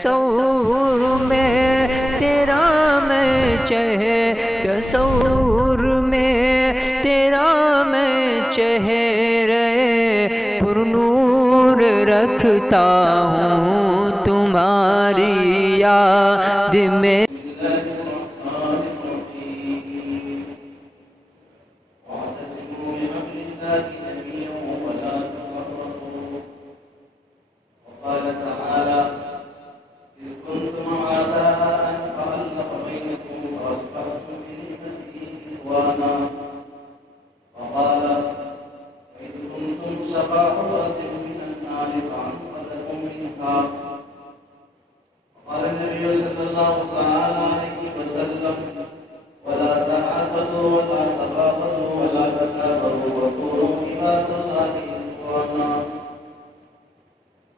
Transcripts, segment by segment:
تصور میں تیرا میں تصور میں تیرا میں چہرے پر نور رکھتا ہوں تمہاری یاد میں قال النبي صلى الله تعالى عليه وسلم ولا تحاسدوا ولا تباغضوا ولا تدابروا وكونوا عباد الله إخوانا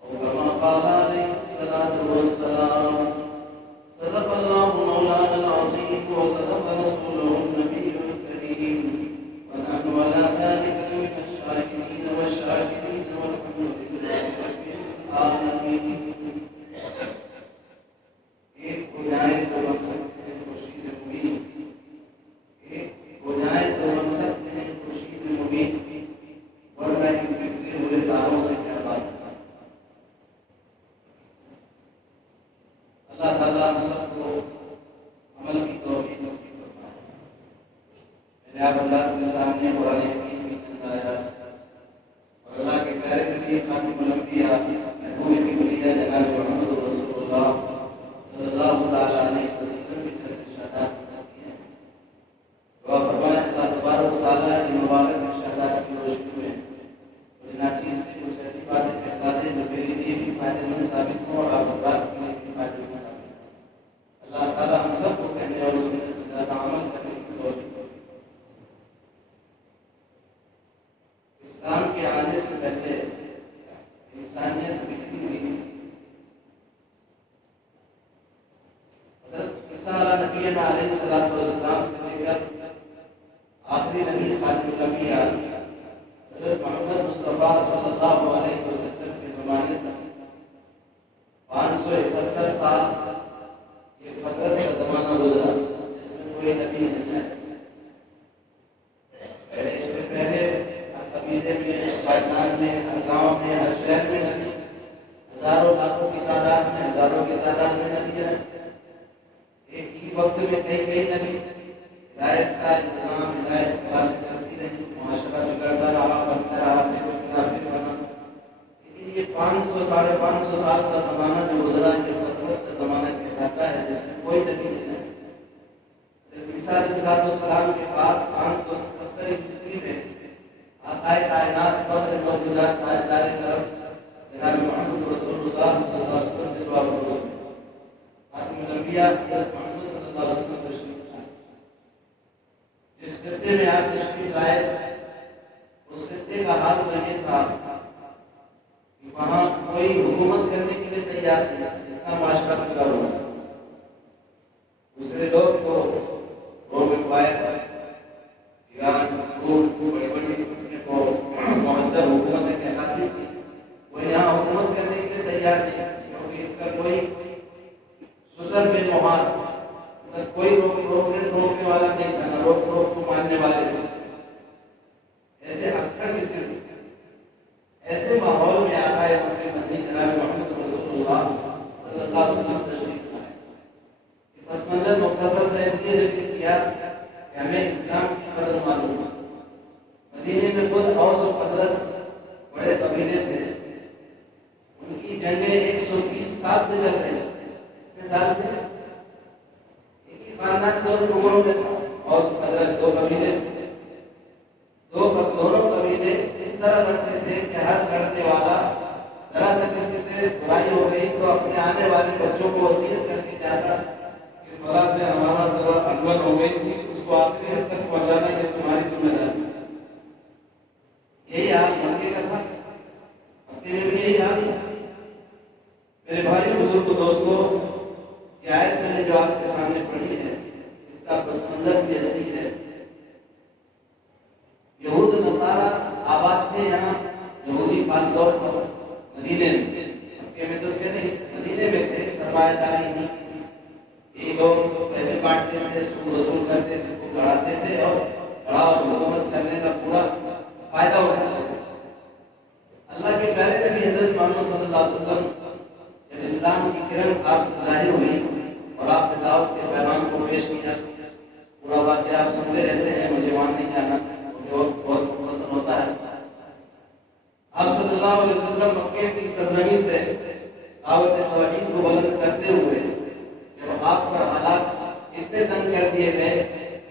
أو كما قال عليه الصلاة والسلام صدق الله مولانا العظيم وصدق رسوله النبي الكريم ونحن على ذلك من الشاهدين والشاكرين والحمد لله رب العالمين. ایک ہو جائے تو مقصد سے خورشید مبین، ایک ہو جائے تو مقصد سے خورشید مبین، ورنہ ان بکھرے ہوئے تاروں سے کیا بات. اللہ تعالیٰ ہم سب کو عمل کی توفیق نصیب فرمائے. میرے آپ اللہ کے سامنے قرآن حکیم کی چند آیات اور اللہ کے پیارے نبی خاتم الانبیاء محبوب کبریہ جناب محمد رسول اللہ صلی اللہ تعالی علیہ وسلم کی طرف ارشادات بتاتی ہیں. دعا فرمائے اللہ تبارک و تعالیٰ ان مبارک ارشادات کی روشنی میں اور ان چیز سے کچھ ایسی باتیں کہتا دے جو میرے لیے بھی فائدہ مند ثابت ہوں اور آپ حضرات کے لیے بھی فائدہ مند ثابت ہوں. اللہ تعالیٰ ہم سب کو کہنے اور سننے سے زیادہ عمل کرنے کی توفیق دے. اسلام کے آنے سے پہلے انسانیت بکھری ہوئی تھی. نبینا علیہ الصلوۃ والسلام سے لے کر آخری نبی خاتم الانبیاء حضرت محمد مصطفیٰ صلی اللہ علیہ وسلم کے زمانے تک 571 سال یہ فترت کا زمانہ گزرا جس میں کوئی نبی نہیں آیا. پہلے اس سے پہلے ہر قبیلے میں، ہر خاندان میں، ہر گاؤں میں، ہر شہر میں نبی، ہزاروں لاکھوں کی تعداد میں، ہزاروں کی تعداد میں نبی آئے. ایک ہی وقت میں کئی نبی. ہدایت کا انتظام، ہدایت کی باتیں چلتی رہی، معاشرہ بگڑتا رہا، بنتا رہا، پھر بنا. لیکن یہ 500 ساڑھے 500 سال کا زمانہ جو گزرا یہ فترت کا زمانہ کہلاتا ہے جس میں کوئی نبی نہیں ہے. عیسیٰ علیہ السلام کے بعد 570 عیسوی میں آقائے کائنات فخر موجودات تاجدار کرم جناب محمد رسول اللہ صلی اللہ علیہ وسلم سے دعا فرمائے. خاتم الانبیاء حضرت محمد صلی اللہ علیہ وسلم تشریف لائے. جس خطے میں آپ تشریف لائے اس خطے کا حال تو یہ تھا کہ وہاں کوئی حکومت کرنے کے لیے تیار نہیں، اتنا معاشرہ بچا ہوا تھا. دوسرے لوگ تو روم امپائر، ایران، روم بڑی بڑی کو مہذب حکومتیں کہلاتی تھی، وہ یہاں حکومت کرنے کے لیے تیار نہیں کیونکہ ان کا کوئی سدر بے محال، کوئی روکنے والا نہیں تھا، نہ روک کو ماننے والے تھے. ایسے افسر کسی ایسے ماحول میں آقائے مدنی جناب محمد رسول اللہ صلی اللہ علیہ وسلم تشریف لائے. یہ پس منظر مختصر سے اس لیے ذکر کیا کہ ہمیں اسلام کی قدر معلوم ہے. مدینے میں خود اوس و خزرج بڑے قبیلے تھے. ان کی جنگیں 130 سال سے چل رہی ہیں. سال سے ایک ہی خاندان دو ٹکڑوں میں تھا. اوس و خزرج دو قبیلے تھے. دونوں قبیلے اس طرح لڑتے تھے کہ ہر لڑنے والا ذرا سا کسی سے برائی ہو گئی تو اپنے آنے والے بچوں کو وصیت کر کے جاتا کہ فلاں سے ہمارا ذرا انبن ہو گئی تھی، اس کو آخری حد تک پہنچانا یہ تمہاری ذمہ داری. یہی حال مکے کا تھا. مکے میں بھی یہی حال تھا. میرے بھائی بزرگ دوستوں، یہ آیت میں نے جو آپ کے سامنے پڑھی ہے اس کا پس منظر بھی ایسے ہی ہے. یہود نصارہ آباد تھے یہاں. یہودی خاص طور پر مدینے میں، مکے میں تو تھے نہیں، مدینے میں تھے. سرمایہ داری نہیں کی. یہ لوگ پیسے بانٹتے تھے، سود وصول کرتے تھے، کو بڑھاتے تھے اور بڑا اور حکومت کرنے کا پورا فائدہ اٹھاتے تھے. اللہ کے پیارے نبی حضرت محمد صلی اللہ علیہ وسلم جب اسلام کی کرن آپ سے ظاہر ہوئی اور آپ نے دعوت کے پیغام کو پیش کیا، پورا واقعہ آپ سنتے رہتے ہیں، مجھے وہاں نہیں جانا، مجھے بہت پسند ہوتا ہے. آپ صلی اللہ علیہ وسلم مکے کی سرزمین سے دعوت توحید کو بلند کرتے ہوئے جب آپ پر حالات اتنے تنگ کر دیے گئے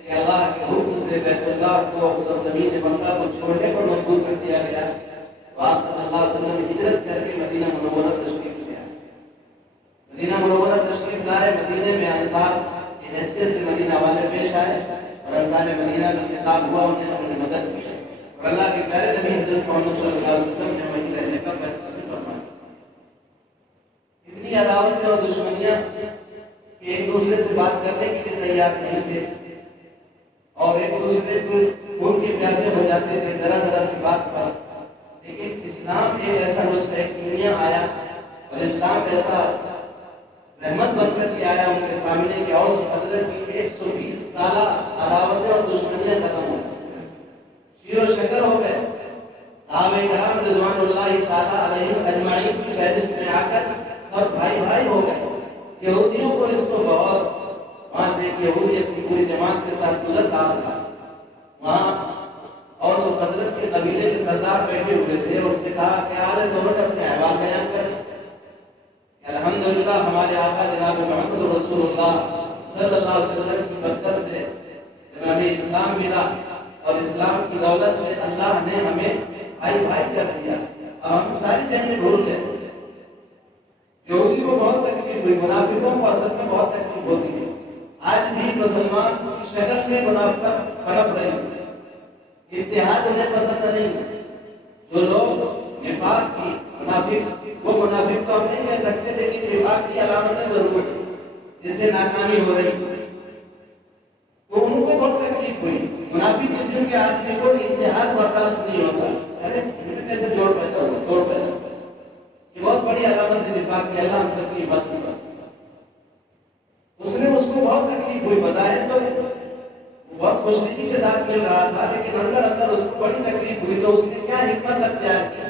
کہ اللہ کے حکم سے بیت اللہ کو سرزمین مکہ کو چھوڑنے پر مجبور کر دیا گیا، تو آپ صلی اللہ علیہ وسلم ہجرت کر کے مدینہ منورہ تشریف لے آئے. مدینہ منورہ تشریف لائے. مدینے میں انصار کی حیثیت سے مدینہ والے پیش آئے اور انصار مدینہ کا خطاب ہوا، انہیں اپنی مدد کی اور اللہ کے پیارے نبی حضرت محمد صلی اللہ علیہ وسلم نے وہیں رہنے کا فیصلہ بھی فرمایا. اتنی عداوتیں اور دشمنیاں کہ ایک دوسرے سے بات کرنے کے لیے تیار نہیں تھے اور ایک دوسرے سے خون کے پیاسے ہو جاتے تھے ذرا ذرا سی بات پر. لیکن اسلام ایک ایسا نسخہ ایک دنیا آیا اور اسلام ایسا رحمت بن کر کے آیا ان کے سامنے کہ اوس حضرت کی 120 سالہ عداوتیں اور دشمنیاں ختم ہو گئی، شیر و شکر ہو گئے. صحابہ کرام رضوان اللہ تعالی علیہم اجمعین کی فہرست میں آ کر سب بھائی بھائی ہو گئے. یہودیوں کو اس کو بہت، وہاں سے ایک یہودی اپنی پوری جماعت کے ساتھ گزر رہا تھا. وہاں اوس و خزرج کے قبیلے کے سردار بیٹھے ہوئے تھے اور ان سے کہا کہ آل دونوں نے اپنے احوال بیان کریں. الحمدللہ ہمارے آقا جناب محمد رسول اللہ صلی اللہ علیہ وسلم کی برکت سے جب ہمیں اسلام ملا اور اسلام کی دولت سے اللہ نے ہمیں بھائی بھائی کر دیا. اب ہم ساری جنگیں بھول گئے. یہودی کو بہت تکلیف ہوئی، منافقوں کو اصل میں بہت تکلیف ہوتی ہے. آج بھی مسلمان کی شکل میں منافقت پنپ رہی ہے. اتحاد انہیں پسند نہیں. جو لوگ نفاق کی منافق، وہ منافق تو ہم نہیں کہہ سکتے لیکن نفاق کی علامتیں ضرور ہیں جس سے ناکامی ہو رہی، تو ان کو بہت تکلیف ہوئی. منافق قسم کے آدمی کو اتحاد برداشت نہیں ہوتا. ارے انہیں کیسے جوڑ پیدا ہوگا، توڑ پیدا ہوگا. یہ بہت بڑی علامت ہے نفاق کی. اللہ ہم سب کی حفاظت کرے. اس نے اس کو بہت تکلیف ہوئی. بظاہر تو بہت خوشنودی کے ساتھ مل رہا تھا لیکن اندر اندر اس کو بڑی تکلیف ہوئی. تو اس نے کیا حکمت اختیار کی؟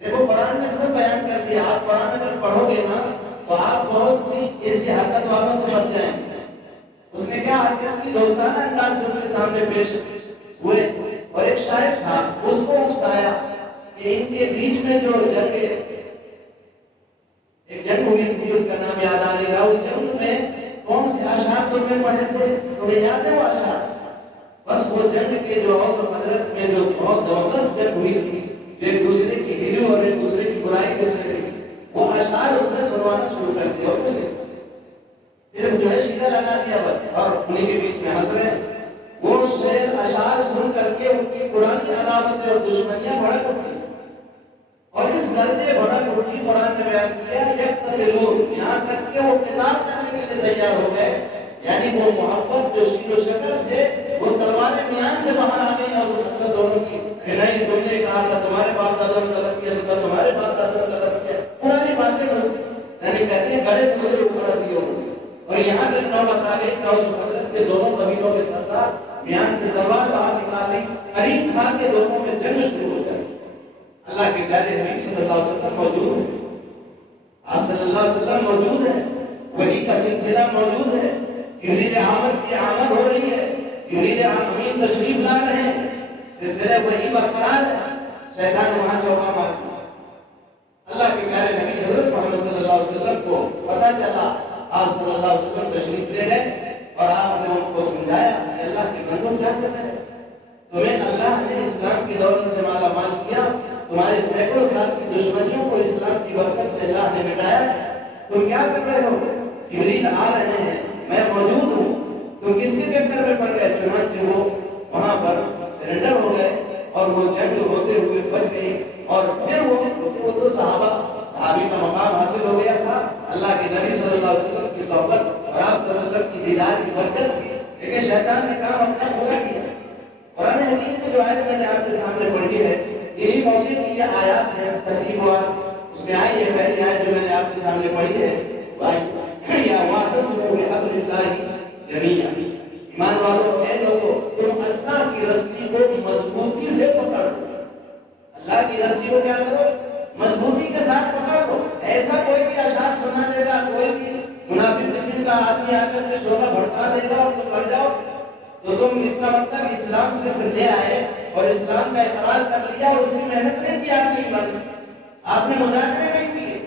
دیکھو قرآن نے سب بیان کر دیا. آپ قرآن اگر پڑھو گے نا تو آپ بہت سی ایسی حرکت والوں سے بچ جائیں گے. اس نے کیا حرکت کی؟ دوستانہ انداز سے ان کے سامنے پیش ہوئے اور ایک شاعر تھا اس کو اکسایا کہ ان کے بیچ میں جو ایک جنگ ہوئی تھی، اس کا نام یاد آنے گا. اس جنگ میں کون سے اشعار تم نے پڑھے تھے؟ تمہیں یاد ہے وہ اشعار؟ بس وہ جنگ کے جو اوس و حضرت میں جو بہت زبردست جنگ ہوئی تھی، ایک دوسرے کی ہجو اور ایک دوسرے کی برائی کس میں تھی، وہ اشعار اس نے سنوانا شروع کر دیا. اور صرف جو ہے شیرہ لگا دیا بس اور انہیں کے بیچ میں ہنس رہے. وہ شعر اشعار سن کر کے ان کی پرانی علامتیں اور دشمنیاں بڑھک اٹھی اور اس گھر سے بڑھک اٹھی. قرآن نے بیان کیا یقتلون، یہاں تک کہ وہ قتال کرنے کے لیے تیار ہو گئے. یعنی وہ محبت جو شیر و شکر تھے وہ تلوار میان سے باہر آ گئی. اور دونوں کی کہ نہیں تم نے کہا تھا تمہارے باپ دادوں نے طلب کیا تھا، تمہارے باپ دادوں نے طلب کیا، پرانی باتیں یعنی کہتے ہیں گڑے پورے اکھڑا دیے. اور یہاں تک نوبت آ گئی کہ اس حضرت کے دونوں قبیلوں کے سردار میان سے تلوار باہر نکالی. قریب تھا کہ دونوں میں جنگ شروع ہو جائے. اللہ کے پیارے حبیب صلی اللہ علیہ وسلم موجود ہے. آپ صلی اللہ علیہ وسلم موجود ہے. وحی کا سلسلہ موجود ہے. جبریل آمد کی آمد ہو رہی ہے. جبریل امین تشریف لا رہے ہیں. سلسلہ وحی برقرار ہے. شیطان وہاں چوکا مارتا. اللہ کے پیارے نبی حضرت محمد صلی اللہ علیہ وسلم کو پتہ چلا. آپ صلی اللہ علیہ وسلم تشریف لے گئے اور آپ نے ان کو سمجھایا کہ اللہ کے بندوں کیا کر رہے ہیں؟ تمہیں اللہ نے اسلام کی دولت سے مالا مال کیا. تمہارے سینکڑوں سال کی دشمنیوں کو اسلام کی برکت سے اللہ نے مٹایا. تم کیا کر رہے ہو؟ جبریل آ رہے ہیں، میں موجود ہوں. تم کس کے چکر میں پڑ گئے؟ چنانچہ وہ وہاں پر سرنڈر ہو گئے اور وہ جنگ ہوتے ہوئے بچ گئی. اور پھر وہ تو صحابی کا مقام حاصل ہو گیا تھا. اللہ کے نبی صلی اللہ علیہ وسلم کی صحبت اور آپ صلی اللہ علیہ وسلم کی دیدار کی برکت تھی. لیکن شیطان نے کام اپنا پورا کیا. قرآن حکیم کی جو آیت میں نے آپ کے سامنے پڑھی ہے، یہی موقع کی یہ آیات ہے ترتیب وار. اس میں آئی ہے پہلی آیت جو میں نے آپ کے سامنے پڑھی ہے، وہ والوں اے لوگوں تم اللہ کی رسی کو مضبوطی سے پکڑ لو، اللہ کی رسی کو کیا کرو؟ مضبوطی کے ساتھ پکڑ لو۔ ایسا کوئی بھی اشعار سنا دے گا، کوئی بھی منافق قسم کا آدمی آ کر کے شعبہ بھڑکا دے گا اور تم پڑ جاؤ تو تم اس کا مطلب اسلام سے لے آئے اور اسلام کا اقرار کر لیا اور اس کی محنت نہیں کی، آپ کی ایمان، آپ نے مذاکرے نہیں کیے،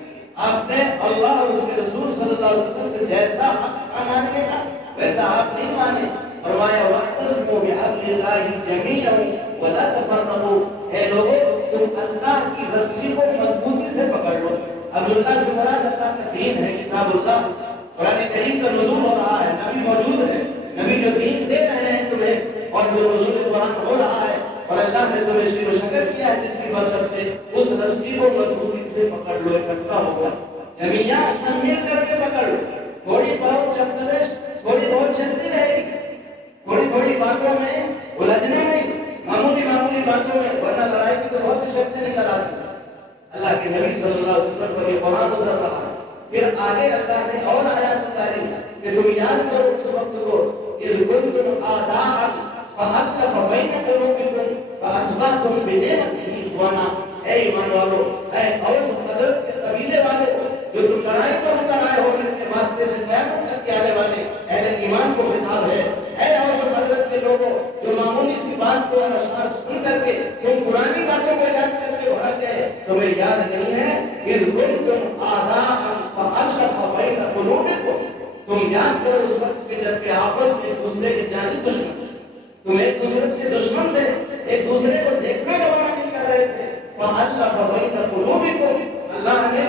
آپ نے اللہ اور اس کے رسول صلی اللہ علیہ وسلم سے جیسا حق ماننے کا ویسا آپ نہیں مانے۔ فرمایا وَاعْتَصِمُوا بِحَبْلِ اللَّهِ جَمِيعًا وَلَا تَفَرَّقُوا، اے لوگوں تم اللہ کی رسی کو مضبوطی سے پکڑ لو۔ عبداللہ سے مراد اللہ کا دین ہے، کتاب اللہ، قرآن کریم کا نزول ہو رہا ہے، نبی موجود ہے، نبی جو دین دے رہے ہیں تمہیں اور جو نزول قرآن ہو رہا ہے اور اللہ نے تمہیں شیر و شکر کیا ہے جس کی برکت سے اس رسی کو مضبوطی سے پکڑ لو، اکٹھا ہو کر جميعا سب مل کر کے پکڑ لو۔ تھوڑی بہت چپکش تھوڑی بہت چلتی رہے گی، تھوڑی تھوڑی باتوں میں الجھنا نہیں، معمولی معمولی باتوں میں، ورنہ لڑائی کی تو بہت سی شکلیں نکل آتی ہیں۔ اللہ کے نبی صلی اللہ علیہ وسلم پر یہ قرآن اتر رہا ہے، پھر آگے اللہ نے اور آیات اتاری کہ تم یاد کرو اس وقت کو اذ کنتم اعداء فألف بین قلوبکم فاصبحتم بنعمتہ اخوانا۔ اے ایمان والو، اے اوس حضرت کے قبیلے والے جو تم لڑائی پر اتر آئے ہو، ان کے واسطے سے قیامت تک کے آنے والے اہل ایمان کو خطاب ہے۔ اے اوس حضرت کے لوگوں جو معمولی سی بات کو اور اشعار سن کر کے تم پرانی باتوں کو یاد کر کے بھڑک گئے، تمہیں یاد نہیں ہے اذ کنتم اعداء فألف بین قلوبکم، تم یاد کرو اس وقت سے جب کہ آپس میں ایک دوسرے کے جانی دشمن، تم ایک دوسرے کے دشمن تھے، ایک دوسرے کو دیکھنا گوارا نہیں کر رہے تھے، فألف بین قلوبکم، اللہ نے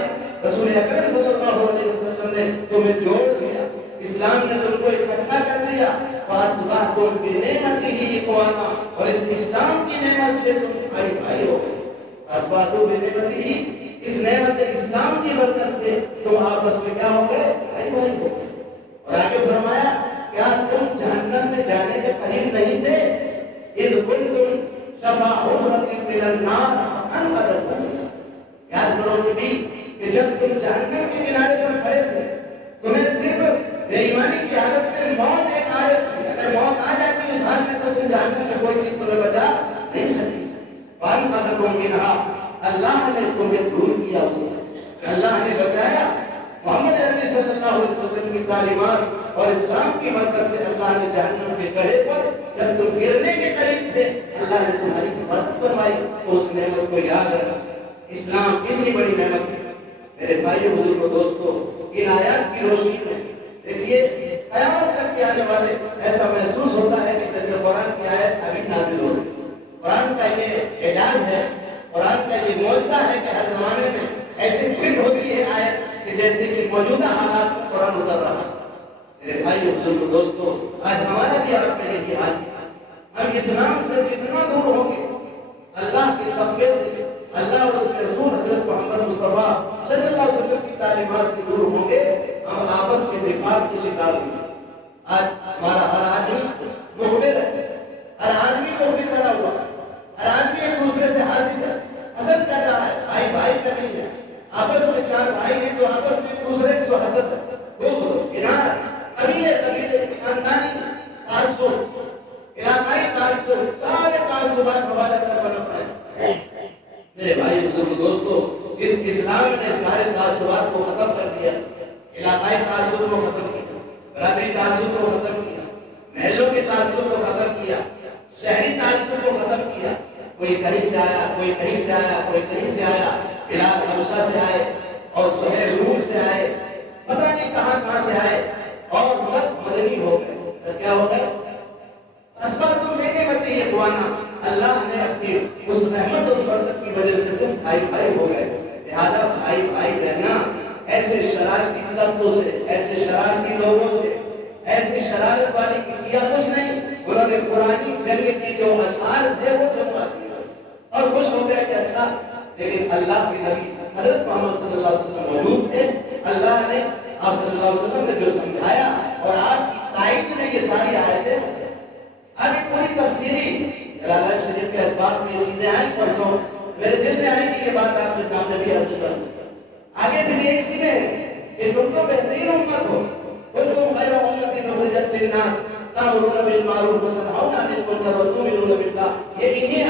رسول اکرم صلی اللہ علیہ وسلم نے تمہیں جوڑ دیا، اسلام نے تم کو اکٹھا کر دیا، فاصبحتم بنعمتہ اخوانا، اور اس اسلام کی نعمت سے تم بھائی بھائی ہو گئے۔ فاصبحتم بنعمتہ، اس نعمت اسلام کی برکت سے تم آپس میں کیا ہو گئے؟ بھائی بھائی ہو گئے۔ اور آگے فرمایا کیا تم جہنم میں جانے کے قریب نہیں تھے؟ اذ کنتم شفا حفرۃ من النار فانقذتکم۔ یاد کرو نبی کہ جب تم جہنم کے کنارے پر کھڑے تھے، تمہیں صرف بے ایمانی کی حالت میں موت ایک آ رہی تھی، اگر موت آ جاتی اس حال میں تو تم جہنم سے کوئی چیز تمہیں بچا نہیں سکتی۔ فانقذکم منہا، اللہ نے تمہیں دور کیا اسے، اللہ نے بچایا۔ محمد عربی صلی اللہ علیہ وسلم کی تعلیمات اور اسلام کی برکت سے اللہ نے جہنم کے گڑھے پر جب تم گرنے کے قریب تھے اللہ نے تمہاری حفاظت فرمائی، تو اس نعمت کو یاد رکھا۔ اسلام کتنی بڑی نعمت ہے میرے بھائیو بزرگوں دوستو، ان آیات کی روشنی میں دیکھیے قیامت تک کے آنے والے ایسا محسوس ہوتا ہے کہ جیسے قرآن کی آیت ابھی نازل ہو رہی۔ قرآن کا یہ اعجاز ہے، قرآن کا یہ معجزہ ہے کہ ہر زمانے میں ایسی فٹ ہوتی ہے آیت کہ جیسے کہ موجودہ حالات میں قرآن اتر رہا ہے۔ میرے بھائیو بزرگوں دوستو، آج ہمارا بھی آپ کا یہی حال ہے، ہم اسلام سے جتنا دور ہوں گے، اللہ کے تقوی سے، اللہ اور اس کے رسول حضرت محمد مصطفیٰ صلی اللہ علیہ وسلم کی تعلیمات سے دور ہوں گے، ہم آپس میں نفاق کی شکار ہوں گے۔ آج ہمارا ہر آدمی مخبر ہے، ہر آدمی مخبر بنا ہوا ہے، ہر آدمی ایک دوسرے سے حسد کر رہا ہے، بھائی بھائی کا نہیں ہے، آپس میں چار بھائی ہیں تو آپس میں ایک دوسرے کو جو حسد ہے، بغض، اناد، قبیلے خاندانی تعصب، علاقائی تعصب، سارے تعصبات حوالے کر بنا پڑے۔ میرے بھائی بزرگ دوستو، اس اسلام نے سارے تعصبات کو ختم کر دیا، علاقائی تعصب کو ختم کیا، برادری تعصب کو ختم کیا، محلوں کے تعصب کو ختم کیا، شہری تعصب کو ختم کیا۔ کوئی کہیں سے آیا، کوئی کہیں سے آیا، کوئی کہیں سے آیا، بلال حبشہ سے آئے اور سہیل روم سے آئے، پتہ نہیں کہاں کہاں سے آئے، اور سب مدنی ہو گئے۔ کیا ہو گئے؟ اسباب میں نے بتی اخوانا، اللہ نے اپنی اس رحمت اور برکت کی وجہ سے تم بھائی بھائی ہو گئے۔ لہذا بھائی بھائی رہنا ایسے شرارتی تتوں سے، ایسے شرارتی لوگوں سے، ایسی شرارت والی کیا کچھ نہیں، انہوں نے پرانی جنگ کی جو اشعار تھے وہ سمجھا اور خوش ہو گیا کہ اچھا، لیکن اللہ کے نبی حضرت محمد صلی اللہ علیہ وسلم موجود تھے، اللہ نے آپ صلی اللہ علیہ وسلم نے جو سمجھایا اور آپ کی تائید میں یہ ساری آیتیں ابھی پوری تفصیلی جلالہ شریف کے اسباب میں یہ چیزیں آئیں، پرسوں میرے دل میں آئی کہ یہ بات آپ کے سامنے بھی عرض کروں۔ آگے پھر یہ اسی میں کہ تم تو بہترین امت ہو، تم خیر امت اخرجت للناس تأمرون بالمعروف وتنهون عن المنکر وتؤمنون باللہ، یہ انہی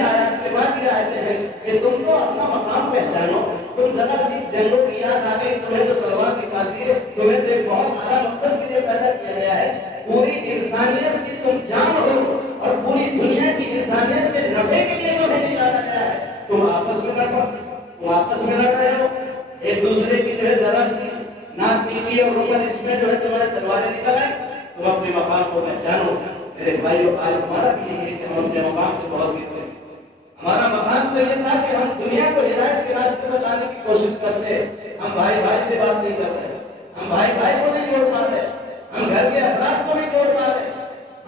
آیات کے بعد یہ آیتیں ہیں کہ تم تو اپنا مقام پہچانو. تم ذرا سی جنگوں کی یاد آ گئی، تمہیں تو تلوار نکالتی ہے، تمہیں تو ایک بہت اعلیٰ مقصد کے لیے پیدا کیا گیا ہے. پوری انسانیت کی تم جان ہو اور پوری دنیا کی انسانیت کے نفع کے لیے تمہیں نکالا گیا ہے. تم آپس میں لڑ رہے ہو، ایک دوسرے کی جو ہے ذرا سی ناک نیچی اور عمر اس میں جو ہے تمہارے تلواریں نکل آئیں. تم اپنے مقام کو پہچانو. میرے بھائیو، آج ہمارا بھی یہ ہے کہ ہم اپنے مقام سے بہت فکر کریں. ہمارا مقام تو یہ تھا کہ ہم دنیا کو ہدایت کے راستے میں لانے کی کوشش کرتے. ہم بھائی بھائی سے بات نہیں کر رہے، ہم بھائی بھائی کو نہیں جوڑ پا رہے، ہم گھر کے افراد کو نہیں جوڑ پا رہے.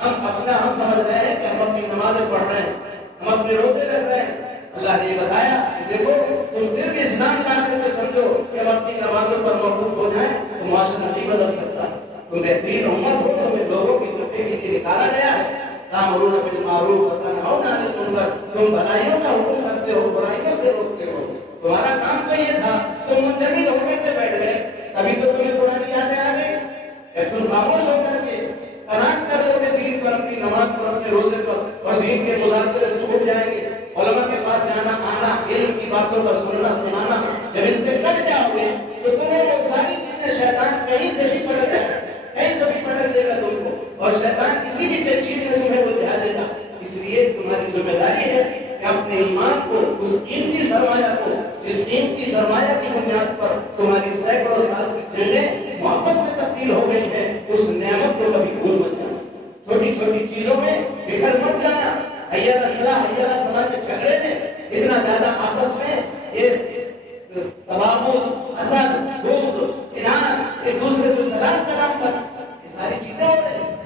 ہم سمجھ رہے ہیں کہ ہم اپنی نمازیں پڑھ رہے ہیں، ہم اپنے روزے رکھ رہے ہیں. اللہ نے یہ بتایا کہ دیکھو تم صرف اسلام لا کر کے سمجھو کہ ہم اپنی نمازوں پر موقوف ہو جائیں تو معاشرہ نہیں بدل سکتا. تم بہترین امت ہو، تمہیں لوگوں کی نفع کے لیے نکالا گیا ہے. تأمرون بالمعروف وتنهون عن المنکر، تم بھلائیوں کا حکم کرتے ہو، برائیوں سے روکتے ہو. تمہارا کام تو یہ تھا. تم منجمد ہو کے بیٹھ گئے، تبھی تو تمہیں پرانی یادیں آ گئی. تم خاموش ہو کر کے قناعت کر لو کہ دین پر، اپنی نماز پر، اپنے روزے پر اور دین کے مذاکرے چھوٹ جائیں گے. علماء کے پاس جانا آنا، علم کی باتوں کا سننا سنانا، جب ان سے کٹ جاؤ گے تو تمہیں وہ ساری چیزیں شیطان کہیں سے بھی پٹک جائے گا، کہیں سے بھی پٹک دے گا تم کو، اور شیطان کسی بھی چیز میں تمہیں الجھا دے گا. اس لیے تمہاری ذمہ داری ہے کہ اپنے ایمان کو، اس قیمتی سرمایہ کو، جس قیمتی سرمایہ کی بنیاد پر تمہاری سینکڑوں سال کی جنگیں محبت میں تبدیل ہو گئی ہیں، اس نعمت کو کبھی بھول مت جانا. چھوٹی چھوٹی چیزوں میں بکھر مت جانا. حی علی الصلاح، حی علی الفلاح کے جھگڑے میں اتنا زیادہ آپس میں یہ تباغض، حسد، بغض، اناد، ایک دوسرے سے سلام پر یہ ساری چیزیں ہو رہی ہیں.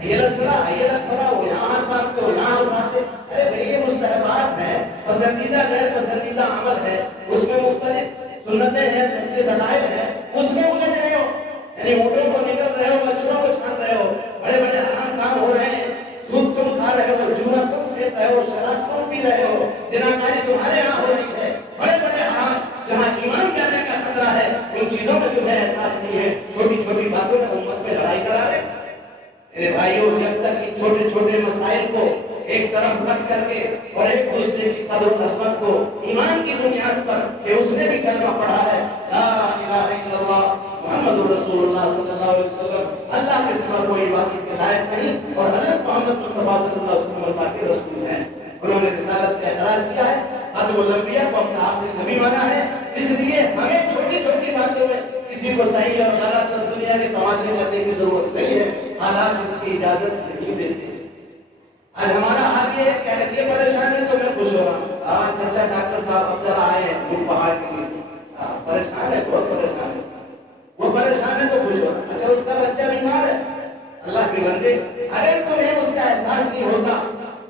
حی علی الصلاح، حی علی الفلاح، وہ یہاں ہاتھ مانگتے ہو، یہاں ہاتھ مانگتے. ارے بھائی یہ مستحبات ہیں، پسندیدہ غیر پسندیدہ عمل ہے، اس میں مختلف سنتیں ہیں، سنت دلائل ہیں، اس میں الجھ رہے ہو. یعنی اونٹوں کو نکل رہے ہو، مچھروں کو چھان رہے ہو، بڑے بڑے حرام کام ہو رہے ہیں. سود تم کھا رہے ہو، جوا تم پی رہے ہو، شراب تم پی رہے ہو، زناکاری تمہارے یہاں ہو رہی ہے. بڑے بڑے حرام جہاں ایمان جانے کا خطرہ ہے، ان چیزوں میں تمہیں احساس نہیں ہے. چھوٹی چھوٹی باتوں میں امت میں لڑائی کرا رہے. میرے بھائیوں، جب تک ان چھوٹے چھوٹے مسائل کو ایک طرف رکھ کر کے اور ایک دوسرے کی قدر و عظمت کو ایمان کی بنیاد پر کہ اس نے بھی کلمہ پڑھا ہے، لا الہ الا اللہ محمد رسول اللہ صلی اللہ علیہ وسلم، اللہ کے سوا کوئی عبادت کے لائق نہیں، اور حضرت محمد مصطفیٰ صلی اللہ علیہ وسلم اللہ کے رسول ہیں. انہوں نے رسالت کا اقرار کیا ہے، خاتم الانبیاء کو اپنا آخری نبی مانا ہے. اس لیے ہمیں چھوٹی چھوٹی باتوں میں کسی کو صحیح اور غلط اور دنیا کے تماشے کرنے کی ضرورت نہیں ہے. حالات اس کی اجازت نہیں دیتے. آج ہمارا حال یہ ہے کہ اگر یہ پریشان ہے تو میں خوش ہو رہا ہوں. ہاں چچا ڈاکٹر صاحب اب ذرا آئے ہیں پہاڑ کے لیے. پریشان ہے، بہت پریشان ہے. وہ پریشان ہے تو خوش ہو رہا ہے. اچھا اس کا بچہ بیمار ہے. اللہ کے بندے، اگر تمہیں اس کا احساس نہیں ہوتا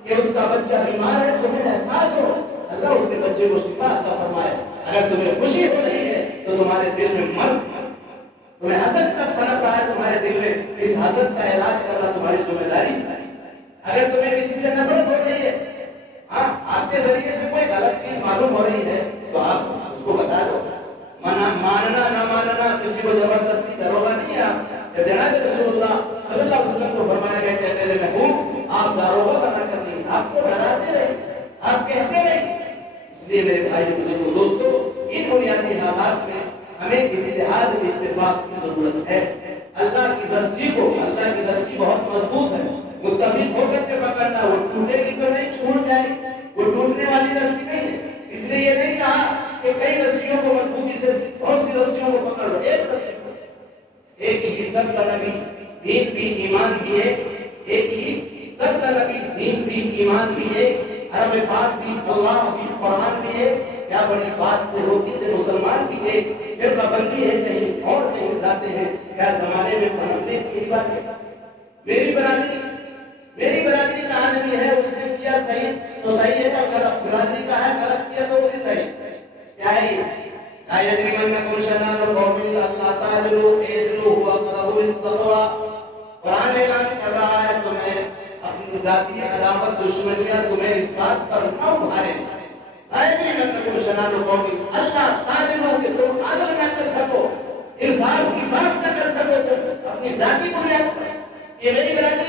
کہ اس کا بچہ بیمار ہے، تمہیں احساس ہو، اللہ اس کے بچے کو شفا عطا فرمائے. اگر تمہیں خوشی ہو رہی ہے تو تمہارے دل میں مرض، تمہیں حسد کا پنپ رہا ہے تمہارے دل میں، اس حسد کا علاج کرنا تمہاری ذمہ داری. اگر تمہیں کسی سے نفرت ہو رہی ہے، ہاں آپ کے ذریعے سے کوئی غلط چیز معلوم ہو رہی ہے تو آپ اس کو بتا دو. ماننا نہ ماننا کسی کو زبردستی دروگا نہیں ہے. آپ جناب رسول اللہ صلی اللہ علیہ وسلم کو فرمایا گیا کہ میرے محبوب آپ داروغہ بنا کر نہیں، آپ کو ڈراتے رہیے، آپ کہتے رہیے. اس لیے میرے بھائی بزرگوں دوستوں، ان بنیادی حالات میں ہمیں اتحاد اتفاق کی ضرورت ہے. اللہ کی رسی کو، اللہ کی رسی بہت مضبوط ہے، متفق ہو کر کے پکڑنا. وہ ٹوٹے گی تو نہیں، چھوٹ جائے گی. وہ ٹوٹنے والی رسی نہیں ہے. اس لیے یہ نہیں کہا کہ کئی رسیوں کو مضبوطی سے، بہت سی رسیوں کو پکڑ لو. ایک رسی، ایک ہی سب کا نبی، دین بھی ایمان بھی ہے. ایک ہی سب کا نبی، دین بھی ایمان بھی ہے. عرب پاک بھی، اللہ بھی، قرآن بھی ہے. کیا بڑی بات تو ہوتی تھے، مسلمان بھی ہے. پھر پابندی ہے کہیں اور کہیں جاتے ہیں. کیا زمانے میں پنپنے کی بات ہے؟ میری برادری کا آدمی ہے، اس نے کیا صحیح تو صحیح ہے، اور غلط برادری کا ہے، غلط کیا تو وہ بھی صحیح. کیا ہے یہ؟ لا یجرمنکم شنآن قوم الا تعدلوا اعدلوا هو اقرب للتقوى. قرآن اعلان کر رہا ہے تمہیں اپنی ذاتی عداوت، دشمنیاں تمہیں اس بات پر نہ ابھارے. لا یجرمنکم شنآن قوم الا تعدلوا، کہ تم عدل نہ کر سکو، انصاف کی بات نہ کر سکو اپنی ذاتی بنیاد پر. یہ میری برادری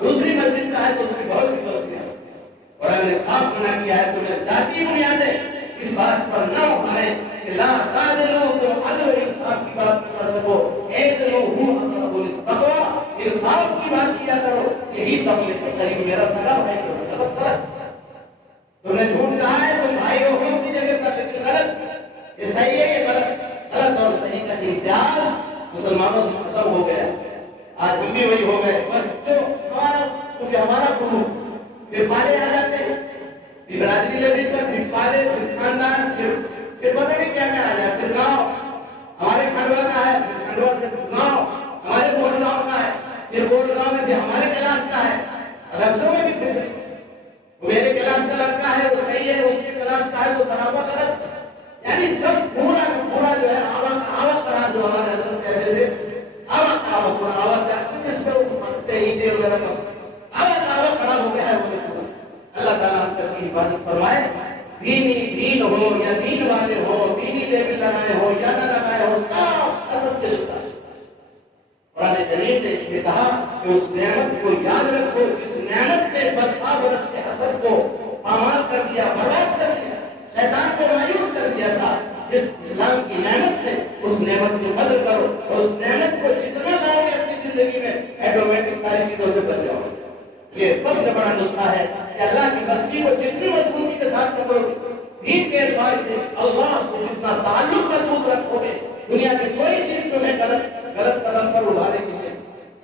دوسری مسجد کا ہے تو اس کی بہت سی غلطیاں ہیں۔ اور ہم نے صاف منع کیا ہے تمہیں ذاتی بنیادیں اس بات پر نہ اٹھائیں کہ لا تعدلوا، تم عدل و انصاف کی بات نہ کر سکو، اعدلوا هو اقرب للتقوی، انصاف کی بات کیا کرو، یہی تقوی کے قریب میرا سگا بھائی کو غلط غلط تم نے جھوٹ کہا ہے، تم بھائی ہو اپنی جگہ پر، لیکن غلط، یہ صحیح ہے یہ غلط، غلط اور صحیح کا امتیاز مسلمانوں سے ختم ہو گیا۔ آج ہم بھی وہی ہو گئے، بس جو ہمارا، کیونکہ ہمارا گروہ پھر پالے آ جاتے ہیں، پھر برادری لیول پر، پھر پالے، پھر خاندان، پھر پتہ نہیں کیا کیا آ جائے، پھر گاؤں، ہمارے کھنڈوا کا ہے، پھر کھنڈوا سے گاؤں، ہمارے بور گاؤں کا ہے، پھر بور گاؤں میں بھی ہمارے کلاس کا ہے، مدرسوں میں بھی پھر وہ میرے کلاس کا لڑکا ہے وہ صحیح ہے، اس کے کلاس کا ہے تو صحابہ غلط، یعنی سب پورا پورا جو ہے آوت طرح جو ہمارے حضرت کہتے تھے، آوت پورا آوت جس پر اس مانگتے اینٹیں وغیرہ پر آوت خراب ہو گیا ہے وہ نہیں۔ اللہ تعالیٰ ہم سب کی حفاظت فرمائے، دینی دین ہو یا دین والے ہو، دینی لیبل لگائے ہو یا نہ لگائے ہو، سب حسد کے شکار۔ قرآن کریم نے اس میں کہا کہ اس نعمت کو یاد رکھو جس نعمت نے برسا برس کے حسد کو پامال کر دیا، برباد کر دیا، شیطان کو مایوس کر دیا تھا۔ جس اسلام کی نعمت نے اس نعمت کی قدر کرو اور اس نعمت کو جتنا لاؤ گے اپنی زندگی میں آٹومیٹک ساری چیزوں سے بچ جاؤ گے۔ یہ سب سے بڑا نسخہ ہے کہ اللہ کی رسی کو جتنی مضبوطی کے ساتھ پکڑو گے، دین کے اعتبار سے اللہ سے جتنا تعلق مضبوط رکھو گے، دنیا کی کوئی چیز تمہیں غلط قدم پر اٹھانے کے لیے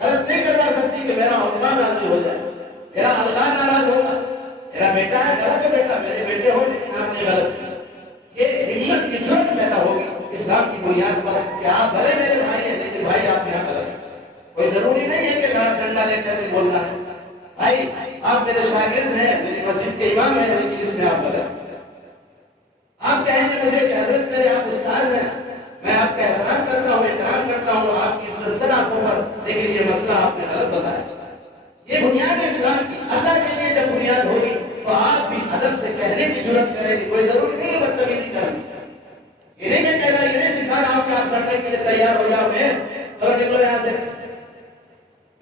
غلط نہیں کروا سکتی کہ میرا اللہ راضی ہو جائے، میرا اللہ ناراض ہوگا، میرا بیٹا ہے غلط ہے، بیٹا میرے بیٹے ہو لیکن آپ نے غلط کیا، یہ ہمت کی جرأت پیدا ہوگی اسلام کی بنیاد پر کہ آپ بھلے میرے بھائی ہیں لیکن بھائی آپ یہاں غلط ہیں۔ کوئی ضروری نہیں ہے کہ لاٹ ڈنڈا لے کر کے بولنا ہے، بھائی آپ میرے شاگرد ہیں، میری مسجد کے امام ہیں، لیکن اس میں آپ غلط ہیں۔ آپ کہیں گے مجھے کہ حضرت میرے آپ استاد ہیں، میں آپ کا احترام کرتا ہوں، احترام کرتا ہوں، آپ کی عزت سے نہ سفر، لیکن یہ مسئلہ آپ نے غلط بتایا۔ یہ بنیاد ہے اسلام کی، اللہ کے لیے جب بنیاد ہوگی تو آپ بھی ادب سے کہنے کی جرأت کریں گے، کوئی ضروری نہیں ہے بدتمیزی کرنی، یہ نہیں میں کہہ رہا، یہ نہیں سکھا رہا ہوں کہ آپ کرنے کے لیے تیار ہو جاؤ، میں چلو نکلو یہاں سے،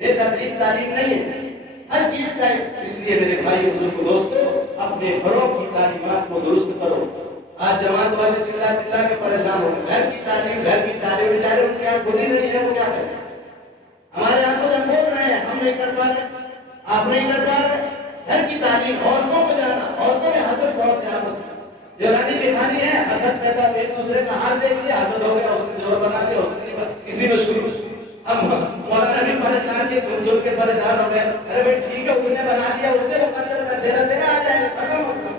بے ترتیب تعلیم نہیں ہے، ہر چیز کا ہے۔ اس لیے میرے بھائی بزرگ دوستو، اپنے گھروں کی تعلیمات کو درست کرو۔ آج جماعت والے چلا چلا کے پریشان ہو گئے، گھر کی تعلیم بیچارے ان کے یہاں خود ہی نہیں ہے، وہ کیا کریں؟ ہمارے یہاں تو ہم بول رہے ہیں، ہم نہیں کر پا رہے، آپ نہیں کر پا رہے۔ گھر کی تعلیم، عورتوں کو جانا، عورتوں میں حسد بہت ہے آپس میں، دیورانی جیٹھانی ہے، حسد پیدا، ایک دوسرے کا ہاتھ دیکھ لیا حسد ہو گیا، اس نے زور بنا کے اس نے کسی نے شروع، اب مولانا بھی پریشان کے سن کے پریشان ہو گئے، ارے بھائی ٹھیک ہے اس نے بنا دیا، اس نے مقدر کر دینا دینا آ جائے گا، ختم ہو گیا۔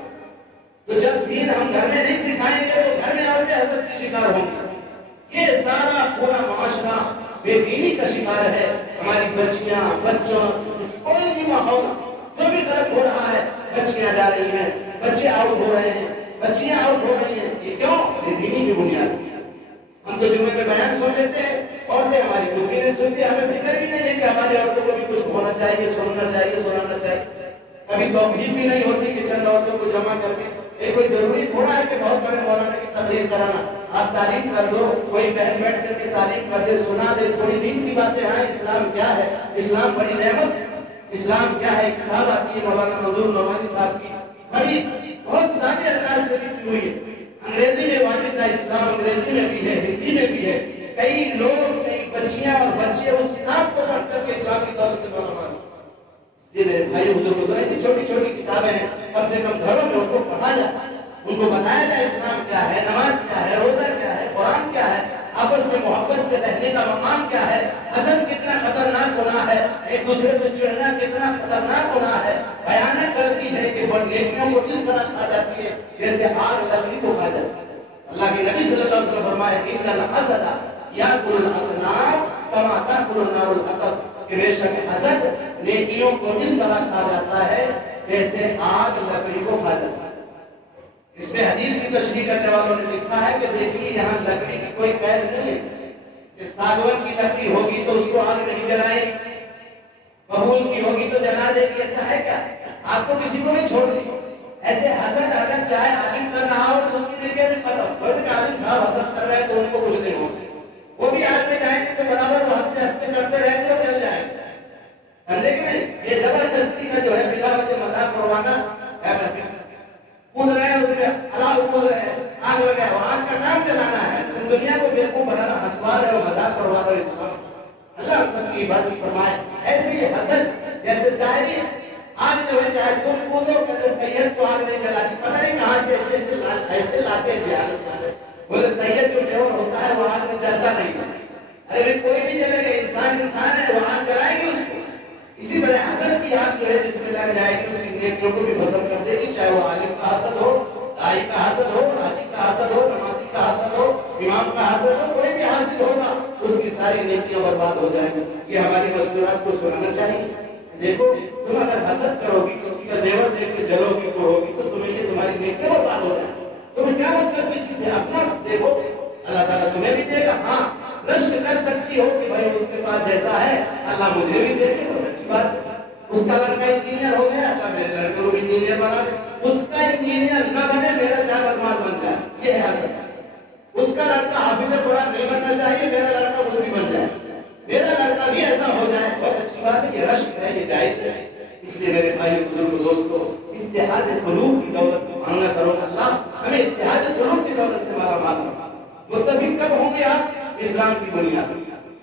تو جب دین ہم گھر میں نہیں سکھائیں گے تو گھر میں عورتیں حسد کی شکار ہوں گی۔ یہ سارا پورا معاشرہ بے دینی کا شکار ہے، ہماری بچیاں بچوں کوئی بھی ماحول جو بھی غلط ہو رہا ہے، بچیاں جا رہی ہیں، بچے آؤٹ ہو رہے ہیں، بچیاں آؤٹ ہو رہی ہیں، یہ کیوں؟ بے دینی کی بنیاد۔ ہم تو جمعے میں بیان سن لیتے ہیں، عورتیں ہماری تو بھی نہیں سنتی، ہمیں فکر بھی نہیں ہے کہ ہماری عورتوں کو بھی کچھ ہونا چاہیے، سننا چاہیے، سنانا چاہیے۔ کبھی توفیق بھی نہیں ہوتی کہ چند عورتوں کو جمع کر کے، یہ کوئی ضروری تھوڑا ہے کہ بہت بڑے مولانا کی تقریر کرانا، آپ تعلیم کر دو، کوئی بہن بیٹھ کر کے تعلیم کر دے، سنا دے، تھوڑی دین کی باتیں ہیں، اسلام کیا ہے، اسلام بڑی نعمت، اسلام کیا ہے، کتاب آتی ہے مولانا منظور نعمانی صاحب کی، بڑی بہت سادے انداز سے لکھی ہوئی ہے، انگریزی میں واجب ہے، اسلام انگریزی میں بھی ہے، ہندی میں بھی ہے، کئی لوگ، کئی بچیاں اور بچے اس کتاب کو پڑھ کر کے اسلام کی دولت سے بہرمان۔ یہ میرے بھائی بزرگوں کو ایسی چھوٹی چھوٹی کتابیں ہیں، کم سے کم گھروں میں ان کو پڑھا جائے، ان کو بتایا جائے اسلام کیا ہے، نماز کیا ہے، روزہ کیا ہے، قرآن کیا ہے، آپس میں محبت سے رہنے کا مقام کیا ہے، حسد کتنا خطرناک گناہ ہے، ایک دوسرے سے چڑھنا کتنا خطرناک گناہ ہے، بھیانک غلطی ہے کہ نیکیوں کو کس طرح کھا جاتی ہے جیسے آگ لکڑی کو کھا جاتی ہے۔ اللہ کے نبی صلی اللہ علیہ وسلم فرمائے ان الحسد یاکل الاسنان کما تاکل النار الحطب، کہ بے شک حسد نیکیوں کو اس طرح کھا جاتا ہے جیسے آگ لکڑی کو کھا جاتا ہے۔ اس میں حدیث کی تشریح کرنے والوں نے لکھا ہے کہ دیکھیے یہاں لکڑی کی کوئی قید نہیں ہے کہ ساگون کی لکڑی ہوگی تو اس کو آگ نہیں جلائے گی، ببول کی ہوگی تو جلا دے گی، ایسا ہے کیا؟ آگ تو کسی کو نہیں چھوڑ دی۔ ایسے حسد اگر چاہے عالم کر رہا ہو تو اس کی نیکیاں بھی ختم، بلکہ عالم صاحب حسد کر رہے ہیں تو ان کو کچھ نہیں ہوگا، وہ بھی آگ میں جائیں گے تو برابر وہ ہنستے ہنستے کرتے رہیں گے اور جل جائیں گے۔ سمجھے کہ نہیں؟ یہ زبردستی کا جو ہے بلا وجہ مذاق کروانا ہے، کود رہے ہیں اس میں اللہ کود رہے ہیں، آگ لگا ہے، وہ آگ کا کام چلانا ہے، تم دنیا کو بیوقوف بنانا ہنسوا رہے ہو، مذاق کروا رہے ہو۔ اللہ ہم سب کی حفاظت فرمائے۔ ایسے ہی حسد جیسے ظاہری آگ جو ہے چاہے تم کودو کہتے سید کو آگ نہیں جلاتی، پتہ نہیں کہاں سے ایسے لاتے ہیں جہالت والے، بولے سید جو بیور ہوتا ہے وہ آگ میں جلتا نہیں ہے۔ ارے بھائی کوئی نہیں جلے گا، انسان ہے، وہ آگ جلائے گی اس کو۔ اسی طرح حسد کی آگ جو ہے جس میں لگ جائے گی اس کی نیکیوں کو بھی بھسم کر دے گی، چاہے وہ عالم کا حسد ہو، داعی کا حسد ہو، حاجی کا حسد ہو، نمازی کا حسد ہو، امام کا حسد ہو، کوئی بھی حاسد ہوگا اس کی ساری نیکیاں برباد ہو جائیں گی۔ یہ ہماری مستورات کو سننا چاہیے۔ دیکھو تم اگر حسد کرو گی کسی کا زیور دیکھ کے جلو گی تو ہوگی تو تمہیں یہ تمہاری نیکیاں برباد ہو جائیں گی۔ تمہیں کیا مطلب کسی سے اپنا دیکھو، اللہ تعالیٰ تمہیں بھی دے گا، ہاں رشک کر سکتی ہو کہ بھائی اس کے پاس جیسا ہے اللہ مجھے بھی دے گا، بہت اچھی بات ہے۔ اس کا لڑکا انجینئر ہو گیا، اللہ میرے لڑکے کو بھی انجینئر بنا دے۔ اس کا انجینئر نہ بنے، میرا چاہے بدماش بن جائے، یہ ہے حسد۔ اس کا لڑکا حافظ قرآن نہیں بننا چاہیے، میرا لڑکا وہ بھی بن جائے، میرا لڑکا بھی ایسا ہو جائے، بہت اچھی بات ہے۔ یہ رشک ہے، یہ جائز ہے۔ اس لیے میرے بھائی بزرگ دوستو، اتحاد قلوب کی دولت سے مانگنا کرو، اللہ ہمیں اتحاد قلوب کی دولت سے مالا مال کرو۔ متفق کب ہوں گے آپ؟ اسلام کی بنیاد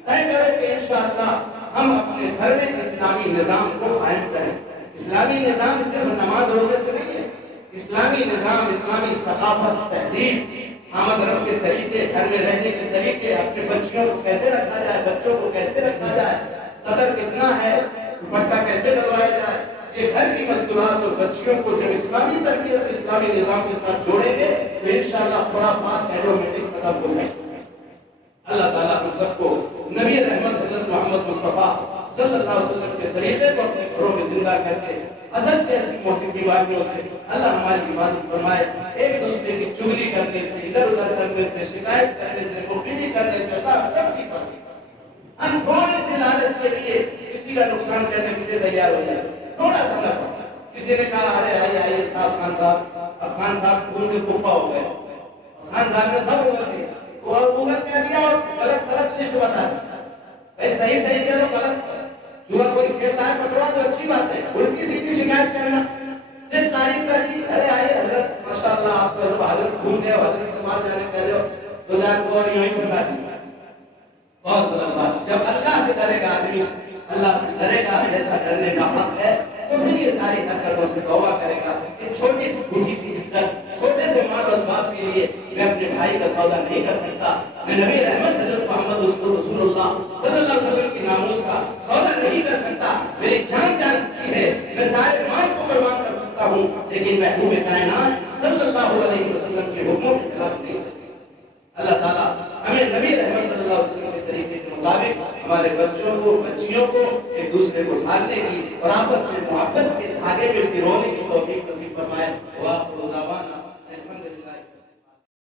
طے کریں کہ انشاءاللہ ہم اپنے گھر میں اسلامی نظام کو قائم کریں۔ اسلامی نظام صرف نماز روزے سے نہیں ہے، اسلامی نظام، اسلامی ثقافت، تہذیب، آمد رفت کے طریقے، گھر میں رہنے کے طریقے، اپنے بچیوں کو کیسے رکھا جائے، بچوں کو کیسے رکھا جائے، صدر کتنا ہے، دوپٹہ کیسے ڈلوایا جائے، یہ گھر کی مستورات اور بچیوں کو جب اسلامی تربیت اور اسلامی نظام کے ساتھ جوڑیں گے تو انشاءاللہ خرافات ایٹومیٹک ختم ہو جائے۔ اللہ تعالیٰ ہم سب کو نبی رحمت حضرت محمد مصطفیٰ صلی اللہ علیہ وسلم کے طریقے کو اپنے گھروں میں زندہ کر کے حسد کے ایسی موٹی بیماریوں سے اللہ ہماری حفاظت فرمائے۔ ایک دوسرے کی چغلی کرنے سے، ادھر ادھر کرنے سے، شکایت کرنے سے، مخیلی کرنے سے اللہ ہم سب کی حفاظت فرمائے۔ ہم تھوڑے سے لالچ کے لیے کسی کا نقصان کرنے کے لیے تیار ہو جائے، تھوڑا سا نفع۔ کسی نے کہا ارے آئیے صاحب خان صاحب، اب خان صاحب گھوم کے کپا ہو گئے، خان صاحب نے سب اوپر دیا اور گوگل کیا دیا اور غلط غلط لسٹ بتا دی، صحیح صحیح دے دو، غلط جوا کوئی کھیل رہا ہے پکڑا تو اچھی بات ہے، الٹی سیدھی شکایت کرنا، پھر تعریف کر دی، ارے آئیے حضرت ماشاءاللہ آپ تو حضرت گھوم گئے، حضرت تمہار جانے کہہ دو تو جان کو اور یوں ہی پھنسا دی۔ بہت غلط بات۔ جب اللہ سے ڈرے گا آدمی، اللہ سے ڈرے گا جیسا ڈرنے کا حق ہے، تو پھر یہ ساری حرکتوں سے توبہ کرے گا کہ چھوٹی سی چھوٹی سی عزت، چھوٹے سے مال و اسباب کے لیے میں اپنے بھائی کا سودا نہیں کر سکتا، میں نبی رحمت حضرت محمد رسول اللہ صلی اللہ علیہ وسلم کی ناموس کا سودا نہیں کر سکتا، میری جان جا سکتی ہے، میں سارے مال کو قربان کر سکتا ہوں، لیکن محبوب کائنات صلی اللہ علیہ وسلم کے حکموں کے خلاف نہیں چلتا۔ اللہ تعالیٰ ہمیں نبی رحمت صلی اللہ علیہ وسلم کے طریقے کے مطابق ہمارے بچوں کو، بچیوں کو ایک دوسرے کو ساتھنے کی اور آپس میں محبت کے دھاگے میں پرونے کی توفیق نصیب فرمائے۔ وآخر دعوانا